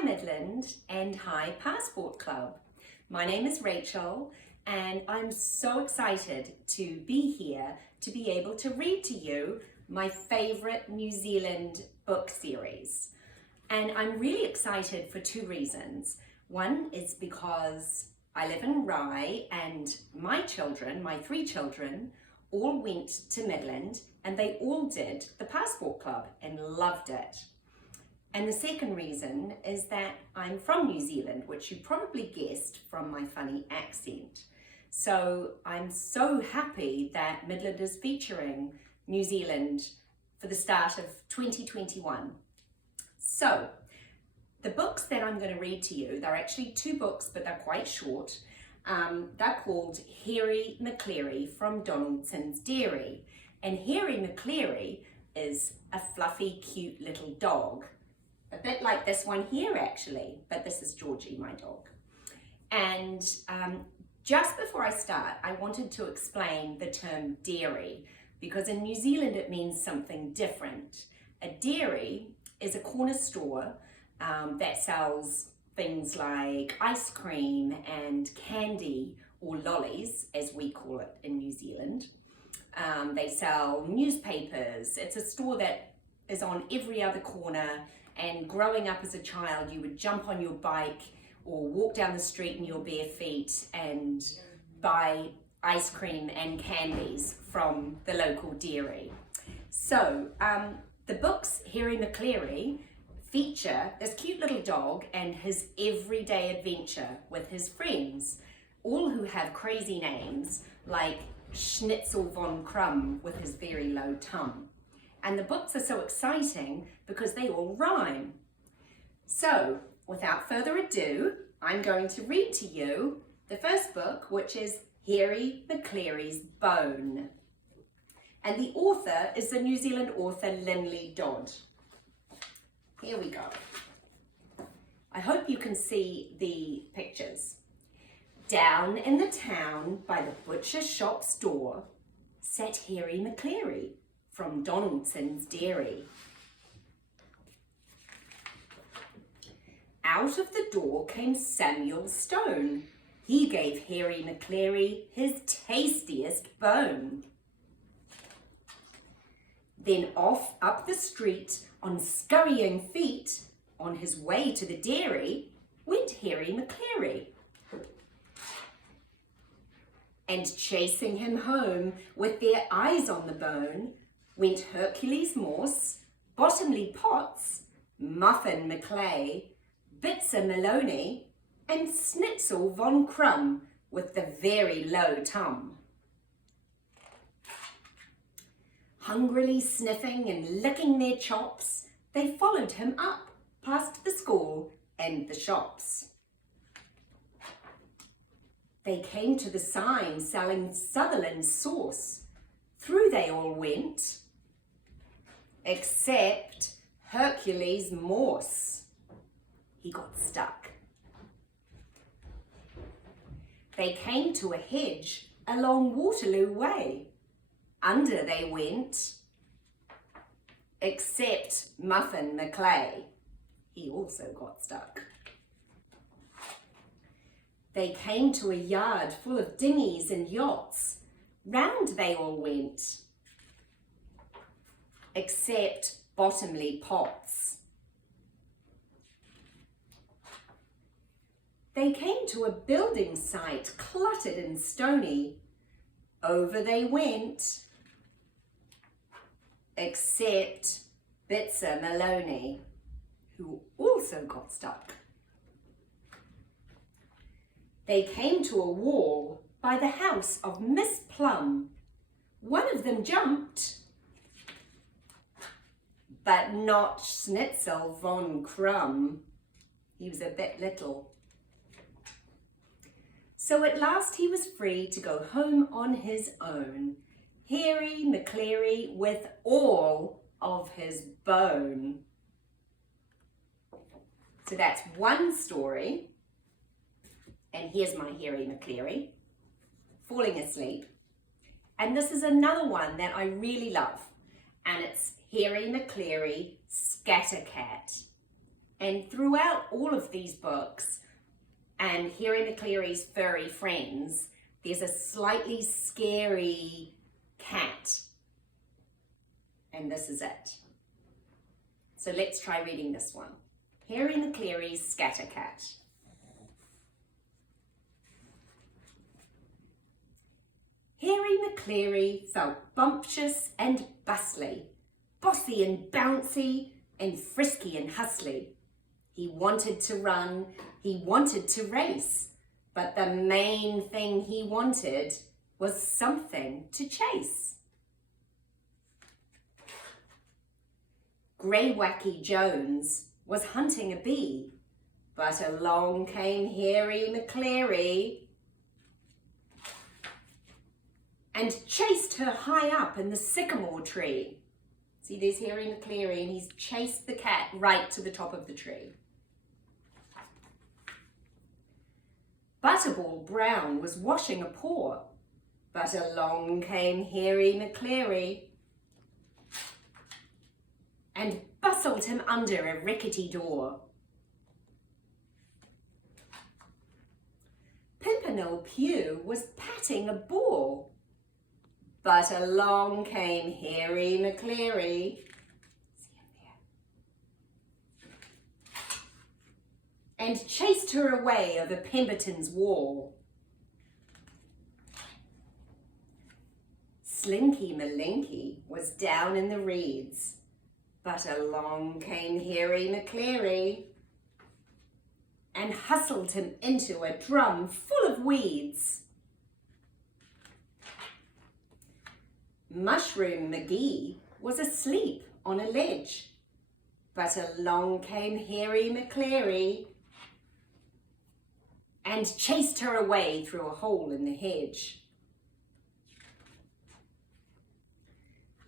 Hi Midland and hi Passport Club. My name is Rachel and I'm so excited to be here to be able to read to you my favourite New Zealand book series. And I'm really excited for two reasons. One is because I live in Rye and my children, my three children, all went to Midland and they all did the Passport Club and loved it. And the second reason is that I'm from New Zealand, which you probably guessed from my funny accent. So I'm so happy that Midland is featuring New Zealand for the start of 2021. So the books that I'm going to read to you, they're actually two books, but they're quite short. They're called Harry Maclary from Donaldson's Dairy. And Harry Maclary is a fluffy, cute little dog. A bit like this one here actually, but this is Georgie, my dog. And just before I start, I wanted to explain the term dairy, because in New Zealand it means something different. A dairy is a corner store that sells things like ice cream and candy, or lollies as we call it in New Zealand. They sell newspapers. It's a store that is on every other corner. And growing up as a child, you would jump on your bike or walk down the street in your bare feet and buy ice cream and candies from the local dairy. So the books Harry Maclary feature this cute little dog and his everyday adventure with his friends, all who have crazy names like Schnitzel von Krumm with his very low tum. And the books are so exciting because they all rhyme. So, without further ado, I'm going to read to you the first book, which is Harry Maclary's Bone. And the author is the New Zealand author Linley Dodd. Here we go. I hope you can see the pictures. Down in the town by the butcher shop's door sat Harry Maclary from Donaldson's Dairy. Out of the door came Samuel Stone. He gave Harry Maclary his tastiest bone. Then off up the street on scurrying feet, on his way to the dairy, went Harry Maclary. And chasing him home with their eyes on the bone, went Hercules Morse, Bottomley Potts, Muffin Maclay, Bitzer Maloney, and Schnitzel von Krumm with the very low tum. Hungrily sniffing and licking their chops, they followed him up past the school and the shops. They came to the sign selling Sutherland sauce. Through they all went, except Hercules Morse. He got stuck. They came to a hedge along Waterloo Way. Under they went, except Muffin Maclay. He also got stuck. They came to a yard full of dinghies and yachts. Round they all went, except Bottomley Potts. They came to a building site cluttered and stony. Over they went, except Bitzer Maloney, who also got stuck. They came to a wall by the house of Miss Plum. One of them jumped, but not Schnitzel von Krumm. He was a bit little. So at last he was free to go home on his own, Harry Maclary with all of his bone. So that's one story. And here's my Harry Maclary, falling asleep. And this is another one that I really love. And it's Harry Maclary Scattercat. And throughout all of these books and Harry Maclary's furry friends, there's a slightly scary cat. And this is it. So let's try reading this one. Harry Maclary's Scatter Cat. Harry Maclary felt bumptious and bustly, bossy and bouncy, and frisky and hustly. He wanted to run, he wanted to race, but the main thing he wanted was something to chase. Grey Wacky Jones was hunting a bee, but along came Harry Maclary and chased her high up in the sycamore tree. See, there's Harry Maclary, and he's chased the cat right to the top of the tree. Butterball Brown was washing a paw, but along came Harry Maclary and bustled him under a rickety door. Pimpernel Pew was patting a ball, but along came Harry Maclary. See him there. And chased her away over Pemberton's wall. Slinky Malinky was down in the reeds, but along came Harry Maclary and hustled him into a drum full of weeds. Mushroom McGee was asleep on a ledge, but along came Harry Maclary and chased her away through a hole in the hedge.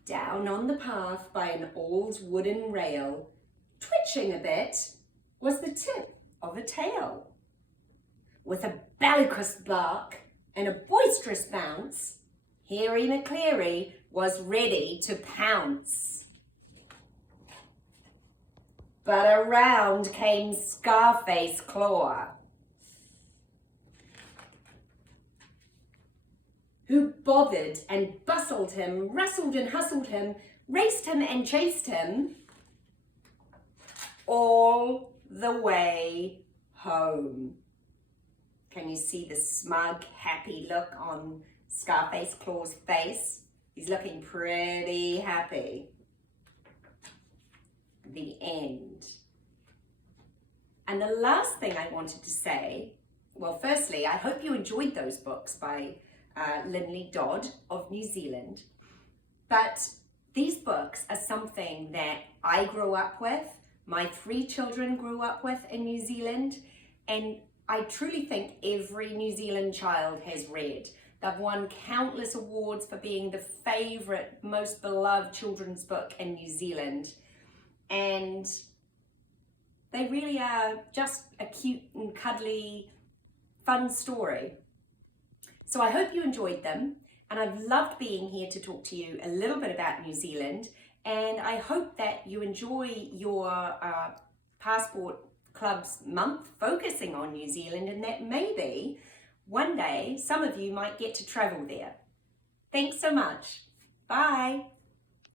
Down on the path by an old wooden rail, twitching a bit, was the tip of a tail. With a bellicose bark and a boisterous bounce, Harry Maclary was ready to pounce. But around came Scarface Claw, who bothered and bustled him, rustled and hustled him, raced him and chased him all the way home. Can you see the smug, happy look on Scarface Claw's face? He's looking pretty happy. The end. And the last thing I wanted to say, well, firstly, I hope you enjoyed those books by Linley Dodd of New Zealand. But these books are something that I grew up with, my 3 children grew up with in New Zealand, and I truly think every New Zealand child has read. They've won countless awards for being the favourite, most beloved children's book in New Zealand. And they really are just a cute and cuddly, fun story. So I hope you enjoyed them, and I've loved being here to talk to you a little bit about New Zealand, and I hope that you enjoy your Passport Club's month focusing on New Zealand, and that maybe one day some of you might get to travel there. Thanks so much. Bye.